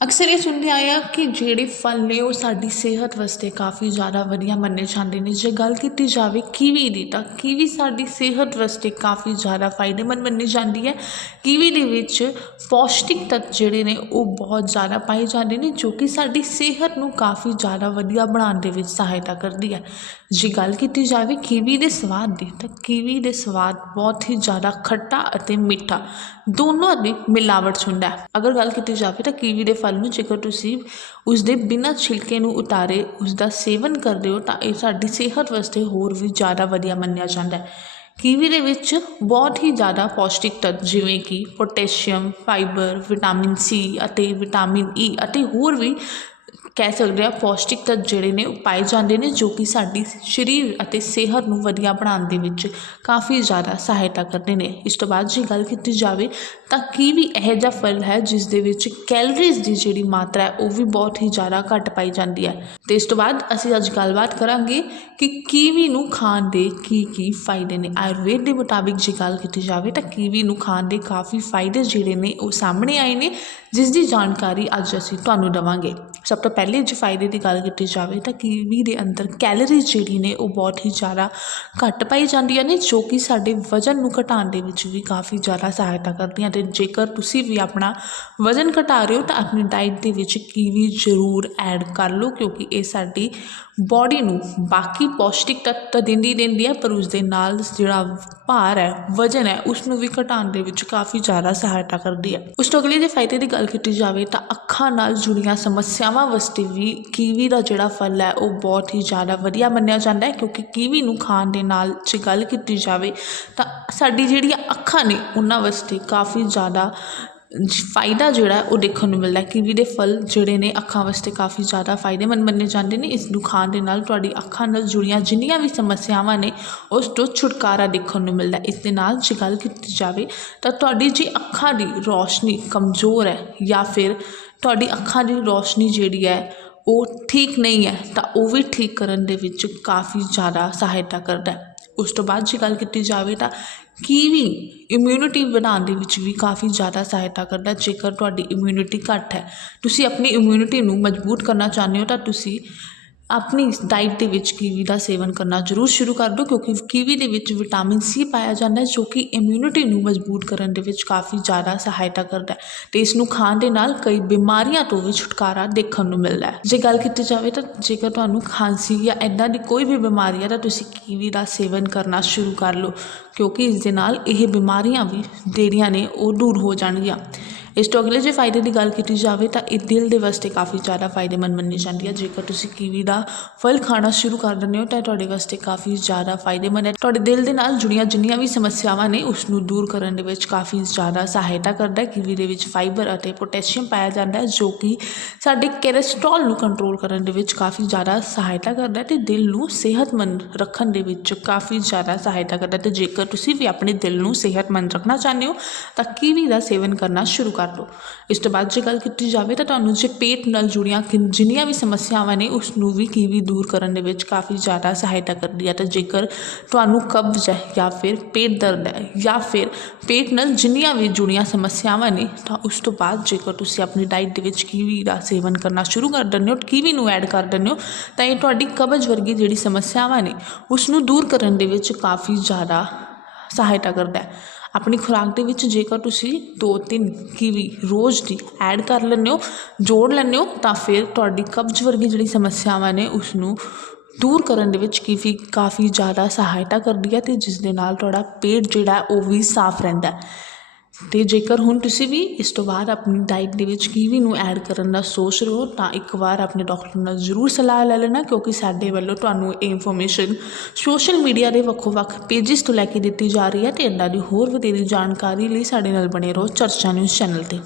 ਅਕਸਰ ਇਹ ਸੁਣਦੇ ਆਏ ਆ ਕਿ ਜਿਹੜੇ ਫਲ ਨੇ ਉਹ ਸਾਡੀ ਸਿਹਤ ਵਾਸਤੇ ਕਾਫੀ ਜ਼ਿਆਦਾ ਵਧੀਆ ਮੰਨੇ ਜਾਂਦੇ ਨੇ। ਜੇ ਗੱਲ ਕੀਤੀ ਜਾਵੇ ਕੀਵੀ ਦੀ ਤਾਂ ਕੀਵੀ ਸਾਡੀ ਸਿਹਤ ਵਾਸਤੇ ਕਾਫੀ ਜ਼ਿਆਦਾ ਫਾਇਦੇਮੰਦ ਮੰਨੀ ਜਾਂਦੀ ਹੈ। ਕੀਵੀ ਦੇ ਵਿੱਚ ਪੌਸ਼ਟਿਕ ਤੱਤ ਜਿਹੜੇ ਨੇ ਉਹ ਬਹੁਤ ਜ਼ਿਆਦਾ ਪਾਏ ਜਾਂਦੇ ਨੇ ਜੋ ਕਿ ਸਾਡੀ ਸਿਹਤ ਨੂੰ ਕਾਫੀ ਜ਼ਿਆਦਾ ਵਧੀਆ ਬਣਾਉਣ ਦੇ ਵਿੱਚ ਸਹਾਇਤਾ ਕਰਦੀ ਹੈ। ਜੇ ਗੱਲ ਕੀਤੀ ਜਾਵੇ ਕੀਵੀ ਦੇ ਸਵਾਦ ਦੀ ਤਾਂ ਕੀਵੀ ਦੇ ਸਵਾਦ ਬਹੁਤ ਹੀ ਜ਼ਿਆਦਾ ਖੱਟਾ ਅਤੇ ਮਿੱਠਾ ਦੋਨੋਂ ਦੀ ਮਿਲਾਵਟ 'ਚ ਹੁੰਦਾ ਹੈ। ਅਗਰ ਗੱਲ ਕੀਤੀ ਜਾਵੇ ਤਾਂ ਕੀਵੀ ਦੇ ਫਲ ਨੂੰ ਜੇਕਰ ਤੁਸੀਂ ਉਸ ਦੇ ਬਿਨਾਂ ਛਿਲਕੇ ਨੂੰ ਉਤਾਰੇ ਉਸ ਦਾ ਸੇਵਨ ਕਰਦੇ ਹੋ, ਤਾਂ ਇਹ ਸਾਡੀ ਸਿਹਤ ਵਾਸਤੇ ਹੋਰ ਵੀ ਜ਼ਿਆਦਾ ਵਧੀਆ ਮੰਨਿਆ ਜਾਂਦਾ ਹੈ। ਕੀਵੀ ਦੇ ਵਿੱਚ ਬਹੁਤ ਹੀ ਜ਼ਿਆਦਾ ਪੌਸ਼ਟਿਕ ਤੱਤ ਜਿਵੇਂ ਕਿ ਪੋਟੈਸ਼ੀਅਮ, ਫਾਈਬਰ, ਵਿਟਾਮਿਨ ਸੀ ਅਤੇ ਵਿਟਾਮਿਨ ਈ ਅਤੇ ਹੋਰ ਵੀ ਕਹਿ ਸਕਦੇ ਹਾਂ ਪੌਸ਼ਟਿਕ ਤੱਤ ਜਿਹੜੇ ਨੇ ਉਹ ਪਾਏ ਜਾਂਦੇ ਨੇ ਜੋ ਕਿ ਸਾਡੀ ਸਰੀਰ ਅਤੇ ਸਿਹਤ ਨੂੰ ਵਧੀਆ ਬਣਾਉਣ ਦੇ ਵਿੱਚ ਕਾਫੀ ਜ਼ਿਆਦਾ ਸਹਾਇਤਾ ਕਰਦੇ ਨੇ। ਇਸ ਤੋਂ ਬਾਅਦ ਜੇ ਗੱਲ ਕੀਤੀ ਜਾਵੇ ਤਾਂ ਕੀਵੀ ਇਹੋ ਜਿਹਾ ਫਲ ਹੈ ਜਿਸ ਦੇ ਵਿੱਚ ਕੈਲਰੀਜ਼ ਦੀ ਜਿਹੜੀ ਮਾਤਰਾ ਹੈ, ਉਹ ਵੀ ਬਹੁਤ ਹੀ ਜ਼ਿਆਦਾ ਘੱਟ ਪਾਈ ਜਾਂਦੀ ਹੈ। ਤੇ ਇਸ ਤੋਂ ਬਾਅਦ ਅਸੀਂ ਅੱਜ ਗੱਲਬਾਤ ਕਰਾਂਗੇ ਕਿ ਕੀਵੀ ਨੂੰ ਖਾਣ ਦੇ ਕੀ ਕੀ ਫਾਇਦੇ ਨੇ। ਆਯੁਰਵੇਦ ਦੇ ਮੁਤਾਬਿਕ ਜੇ ਗੱਲ ਕੀਤੀ ਜਾਵੇ ਤਾਂ ਕੀਵੀ ਨੂੰ ਖਾਣ ਦੇ ਕਾਫੀ ਫਾਇਦੇ ਜਿਹੜੇ ਨੇ ਉਹ ਸਾਹਮਣੇ ਆਏ ਨੇ, ਜਿਸ ਦੀ ਜਾਣਕਾਰੀ ਅੱਜ ਅਸੀਂ ਤੁਹਾਨੂੰ ਦੇਵਾਂਗੇ। ਸਭ ਤੋਂ ਪਹਿਲੇ ਜੇ ਫਾਇਦੇ ਦੀ ਗੱਲ ਕੀਤੀ ਜਾਵੇ ਤਾਂ ਕੀਵੀ ਦੇ ਅੰਦਰ ਕੈਲਰੀਜ਼ ਜਿਹੜੀ ਨੇ ਉਹ ਬਹੁਤ ਹੀ ਜ਼ਿਆਦਾ ਘੱਟ ਪਾਈ ਜਾਂਦੀਆਂ ਨੇ, ਜੋ ਕਿ ਸਾਡੇ ਵਜ਼ਨ ਨੂੰ ਘਟਾਉਣ ਦੇ ਵਿੱਚ ਵੀ ਕਾਫੀ ਜ਼ਿਆਦਾ ਸਹਾਇਤਾ ਕਰਦੀਆਂ ਤੇ ਜੇਕਰ ਤੁਸੀਂ ਵੀ ਆਪਣਾ ਵਜ਼ਨ ਘਟਾ ਰਹੇ ਹੋ ਤਾਂ ਆਪਣੀ ਡਾਈਟ ਦੇ ਵਿੱਚ ਕੀਵੀ ਜ਼ਰੂਰ ਐਡ ਕਰ ਲਓ, ਕਿਉਂਕਿ ਇਹ ਸਾਡੀ ਬਾਡੀ ਨੂੰ ਬਾਕੀ ਪੌਸ਼ਟਿਕ ਤੱਤ ਤਾਂ ਦਿੰਦੀ ਦਿੰਦੀ ਹੈ ਪਰ ਉਸ ਦੇ ਨਾਲ ਜਿਹੜਾ ਭਾਰ ਹੈ, ਵਜ਼ਨ ਹੈ, ਉਸ ਨੂੰ ਵੀ ਘਟਾਉਣ ਦੇ ਵਿੱਚ ਕਾਫੀ ਜ਼ਿਆਦਾ ਸਹਾਇਤਾ ਕਰਦੀ ਹੈ। ਉਸ ਤੋਂ ਅਗਲੇ ਜੇ ਫਾਇਦੇ ਦੀ ਗੱਲ ਕੀਤੀ ਜਾਵੇ ਤਾਂ ਅੱਖਾਂ ਨਾਲ ਜੁੜੀਆਂ ਸਮੱਸਿਆਵਾਂ ਵਾਸਤੇ ਵੀ, ਕੀਵੀ ਦਾ ਜਿਹੜਾ ਫਲ ਹੈ, ਉਹ ਬਹੁਤ ਹੀ ਜ਼ਿਆਦਾ ਵਧੀਆ ਮੰਨਿਆ ਜਾਂਦਾ ਹੈ, ਕਿਉਂਕਿ ਕੀਵੀ ਨੂੰ ਖਾਣ ਦੇ ਨਾਲ ਜੇ ਗੱਲ ਕੀਤੀ ਜਾਵੇ, ਤਾਂ ਸਾਡੀ ਜਿਹੜੀਆਂ ਅੱਖਾਂ ਨੇ, ਉਹਨਾਂ ਵਾਸਤੇ ਕਾਫੀ ਜ਼ਿਆਦਾ ਫਾਇਦਾ ਜਿਹੜਾ ਉਹ ਦੇਖਣ ਨੂੰ ਮਿਲਦਾ ਕਿਵੀ ਦੇ ਫਲ ਜਿਹੜੇ ਨੇ, ਅੱਖਾਂ ਵਾਸਤੇ ਕਾਫੀ ਜ਼ਿਆਦਾ ਫਾਇਦੇਮੰਦ ਮੰਨੇ ਜਾਂਦੇ ਨੇ, ਇਸ ਨੂੰ ਖਾਣ ਦੇ ਨਾਲ ਤੁਹਾਡੀ ਅੱਖਾਂ ਨਾਲ ਜੁੜੀਆਂ ਜਿੰਨੀਆਂ ਵੀ ਸਮੱਸਿਆਵਾਂ ਨੇ, ਉਸ ਤੋਂ ਛੁਟਕਾਰਾ ਦੇਖਣ ਨੂੰ ਮਿਲਦਾ ਇਸ ਦੇ ਨਾਲ ਜੇ ਗੱਲ ਕੀਤੀ ਜਾਵੇ, ਤਾਂ ਤੁਹਾਡੀ ਜੀ ਅੱਖਾਂ ਦੀ ਰੋਸ਼ਨੀ ਕਮਜ਼ੋਰ ਹੈ ਜਾਂ ਫਿਰ ਤੁਹਾਡੀ ਅੱਖਾਂ ਦੀ ਰੋਸ਼ਨੀ ਜਿਹੜੀ ਹੈ, ਉਹ ਠੀਕ ਨਹੀਂ ਹੈ, ਤਾਂ ਉਹ ਵੀ ਠੀਕ ਕਰਨ ਦੇ ਵਿੱਚ ਕਾਫੀ ਜ਼ਿਆਦਾ ਸਹਾਇਤਾ ਕਰਦਾ ਹੈ। ਉਸ ਤੋਂ ਬਾਅਦ ਜੇ ਗੱਲ ਕੀਤੀ ਜਾਵੇ ਤਾਂ ਕੀਵੀ ਇਮਿਊਨਿਟੀ ਵਧਾਉਣ ਦੇ ਵਿੱਚ ਵੀ ਕਾਫੀ ਜ਼ਿਆਦਾ ਸਹਾਇਤਾ ਕਰਦਾ ਜੇਕਰ ਤੁਹਾਡੀ ਇਮਿਊਨਿਟੀ ਘੱਟ ਹੈ, ਤੁਸੀਂ ਆਪਣੀ ਇਮਿਊਨਿਟੀ ਨੂੰ ਮਜ਼ਬੂਤ ਕਰਨਾ ਚਾਹੁੰਦੇ ਹੋ ਤਾਂ ਤੁਸੀਂ ਆਪਣੀ ਡਾਈਟ ਦੇ ਵਿੱਚ ਕੀਵੀ ਦਾ ਸੇਵਨ ਕਰਨਾ ਜ਼ਰੂਰ ਸ਼ੁਰੂ ਕਰ ਦਿਓ, ਕਿਉਂਕਿ ਕੀਵੀ ਦੇ ਵਿੱਚ ਵਿਟਾਮਿਨ ਸੀ ਪਾਇਆ ਜਾਂਦਾ ਹੈ, ਜੋ ਕਿ ਇਮਿਊਨਿਟੀ ਨੂੰ ਮਜ਼ਬੂਤ ਕਰਨ ਦੇ ਵਿੱਚ ਕਾਫੀ ਜ਼ਿਆਦਾ ਸਹਾਇਤਾ ਕਰਦਾ ਹੈ ਤੇ ਇਸ ਨੂੰ ਖਾਣ ਦੇ ਨਾਲ ਕਈ ਬਿਮਾਰੀਆਂ ਤੋਂ ਵੀ ਛੁਟਕਾਰਾ ਦੇਖਣ ਨੂੰ ਮਿਲਦਾ ਹੈ। ਜੇ ਗੱਲ ਕੀਤੀ ਜਾਵੇ ਤਾਂ ਜੇਕਰ ਤੁਹਾਨੂੰ ਖਾਂਸੀ ਜਾਂ ਐਦਾਂ ਦੀ ਕੋਈ ਵੀ ਬਿਮਾਰੀ ਹੈ ਤਾਂ ਤੁਸੀਂ ਕੀਵੀ ਦਾ ਸੇਵਨ ਕਰਨਾ ਸ਼ੁਰੂ ਕਰ ਲਓ, ਕਿਉਂਕਿ ਇਸ ਦੇ ਨਾਲ ਇਹ ਬਿਮਾਰੀਆਂ ਵੀ, ਜਿਹੜੀਆਂ ਨੇ ਉਹ ਦੂਰ ਹੋ ਜਾਣਗੀਆਂ। ਇਸ ਤੋਂ ਜੇ ਫਾਇਦੇ ਦੀ ਗੱਲ ਕੀਤੀ ਜਾਵੇ ਤਾਂ ਇਹ ਦਿਲ ਦੇ ਵਾਸਤੇ ਕਾਫੀ ਜ਼ਿਆਦਾ ਫਾਇਦੇਮੰਦ ਮੰਨੀ ਜਾਂਦੀ ਹੈ। ਜੇਕਰ ਤੁਸੀਂ ਕੀਵੀ ਦਾ ਫਲ ਖਾਣਾ ਸ਼ੁਰੂ ਕਰ ਦਿੰਦੇ ਹੋ ਤਾਂ ਤੁਹਾਡੇ ਵਾਸਤੇ ਕਾਫੀ ਜ਼ਿਆਦਾ ਫਾਇਦੇਮੰਦ ਹੈ। ਤੁਹਾਡੇ ਦਿਲ ਦੇ ਨਾਲ ਜੁੜੀਆਂ ਜਿੰਨੀਆਂ ਵੀ ਸਮੱਸਿਆਵਾਂ ਨੇ ਉਸ ਨੂੰ ਦੂਰ ਕਰਨ ਦੇ ਵਿੱਚ ਕਾਫੀ ਜ਼ਿਆਦਾ ਸਹਾਇਤਾ ਕਰਦਾ ਹੈ। ਕੀਵੀ ਦੇ ਵਿੱਚ ਫਾਈਬਰ ਅਤੇ ਪੋਟੈਸ਼ੀਅਮ ਪਾਇਆ ਜਾਂਦਾ ਹੈ, ਜੋ ਕਿ ਸਾਡੇ ਕੋਲੇਸਟ੍ਰੋਲ ਨੂੰ ਕੰਟਰੋਲ ਕਰਨ ਦੇ ਵਿੱਚ ਕਾਫੀ ਜ਼ਿਆਦਾ ਸਹਾਇਤਾ ਕਰਦਾ ਹੈ ਤੇ ਦਿਲ ਨੂੰ ਸਿਹਤਮੰਦ ਰੱਖਣ ਦੇ ਵਿੱਚ ਕਾਫੀ ਜ਼ਿਆਦਾ ਸਹਾਇਤਾ ਕਰਦਾ ਹੈ। ਤੇ ਜੇਕਰ ਤੁਸੀਂ ਵੀ ਆਪਣੇ ਦਿਲ ਨੂੰ ਸਿਹਤਮੰਦ ਰੱਖਣਾ ਚਾਹੁੰਦੇ ਹੋ ਤਾਂ ਕੀਵੀ ਦਾ ਸੇਵਨ ਕਰਨਾ ਸ਼ੁਰੂ ਕਰ ਲਓ। ਇਸ ਤੋਂ ਬਾਅਦ ਜੇ ਗੱਲ ਕੀਤੀ ਜਾਵੇ ਤਾਂ ਤੁਹਾਨੂੰ ਜੇ ਪੇਟ ਨਾਲ ਜੁੜੀਆਂ ਜਿੰਨੀਆਂ ਵੀ ਸਮੱਸਿਆਵਾਂ ਨੇ ਉਸ ਨੂੰ ਵੀ ਕੀਵੀ ਦੂਰ ਕਰਨ ਦੇ ਵਿੱਚ ਕਾਫੀ ਜ਼ਿਆਦਾ ਸਹਾਇਤਾ ਕਰਦੀ ਹੈ। ਤਾਂ ਜੇਕਰ ਤੁਹਾਨੂੰ ਕਬਜ਼ ਹੈ ਜਾਂ ਫਿਰ ਪੇਟ ਦਰਦ ਹੈ ਜਾਂ ਫਿਰ ਪੇਟ ਨਾਲ ਜਿੰਨੀਆਂ ਵੀ ਜੁੜੀਆਂ ਸਮੱਸਿਆਵਾਂ ਨੇ, ਤਾਂ ਉਸ ਤੋਂ ਬਾਅਦ ਜੇਕਰ ਤੁਸੀਂ ਆਪਣੀ ਡਾਈਟ ਦੇ ਵਿੱਚ ਕੀਵੀ ਦਾ ਸੇਵਨ ਕਰਨਾ ਸ਼ੁਰੂ ਕਰ ਦਿੰਦੇ ਹੋ, ਕੀਵੀ ਨੂੰ ਐਡ ਕਰ ਦਿੰਦੇ ਹੋ, ਤਾਂ ਇਹ ਤੁਹਾਡੀ ਕਬਜ਼ ਵਰਗੀ ਜਿਹੜੀ ਸਮੱਸਿਆਵਾਂ ਨੇ ਉਸ ਨੂੰ ਦੂਰ ਕਰਨ ਦੇ ਵਿੱਚ ਕਾਫੀ ਜ਼ਿਆਦਾ ਸਹਾਇਤਾ ਕਰਦਾ ਹੈ। ਆਪਣੀ ਖੁਰਾਕ ਦੇ ਵਿੱਚ ਜੇਕਰ ਤੁਸੀਂ ਦੋ ਤਿੰਨ ਕੀਵੀ ਰੋਜ਼ ਦੀ ਐਡ ਕਰ ਲੈਂਦੇ ਹੋ, ਜੋੜ ਲੈਂਦੇ ਹੋ, ਤਾਂ ਫਿਰ ਤੁਹਾਡੀ ਕਬਜ਼ ਵਰਗੀ ਜਿਹੜੀ ਸਮੱਸਿਆਵਾਂ ਨੇ ਉਸ ਨੂੰ ਦੂਰ ਕਰਨ ਦੇ ਵਿੱਚ ਕੀਵੀ ਕਾਫੀ ਜ਼ਿਆਦਾ ਸਹਾਇਤਾ ਕਰਦੀ ਹੈ ਤੇ ਜਿਸ ਦੇ ਨਾਲ ਤੁਹਾਡਾ ਪੇਟ ਜਿਹੜਾ ਉਹ ਵੀ ਸਾਫ਼ ਰਹਿੰਦਾ ਹੈ। ਅਤੇ ਜੇਕਰ ਹੁਣ ਤੁਸੀਂ ਵੀ ਇਸ ਤੋਂ ਬਾਅਦ ਆਪਣੀ ਡਾਈਟ ਦੇ ਵਿੱਚ ਕੀਵੀ ਨੂੰ ਐਡ ਕਰਨ ਦਾ ਸੋਚ ਰਹੇ ਹੋ, ਤਾਂ ਇੱਕ ਵਾਰ ਆਪਣੇ ਡਾਕਟਰ ਨਾਲ ਜ਼ਰੂਰ ਸਲਾਹ ਲੈ ਲੈਣਾ, ਕਿਉਂਕਿ ਸਾਡੇ ਵੱਲੋਂ ਤੁਹਾਨੂੰ ਇਹ ਇਨਫੋਰਮੇਸ਼ਨ ਸੋਸ਼ਲ ਮੀਡੀਆ ਦੇ ਵੱਖੋ ਵੱਖ ਪੇਜਸ ਤੋਂ ਲੈ ਕੇ ਦਿੱਤੀ ਜਾ ਰਹੀ ਹੈ ਤੇ ਇਹਨਾਂ ਦੀ ਹੋਰ ਵਧੇਰੇ ਜਾਣਕਾਰੀ ਲਈ ਸਾਡੇ ਨਾਲ ਬਣੇ ਰਹੋ ਚਰਚਾ ਨਿਊਜ਼ ਚੈਨਲ ਤੇ।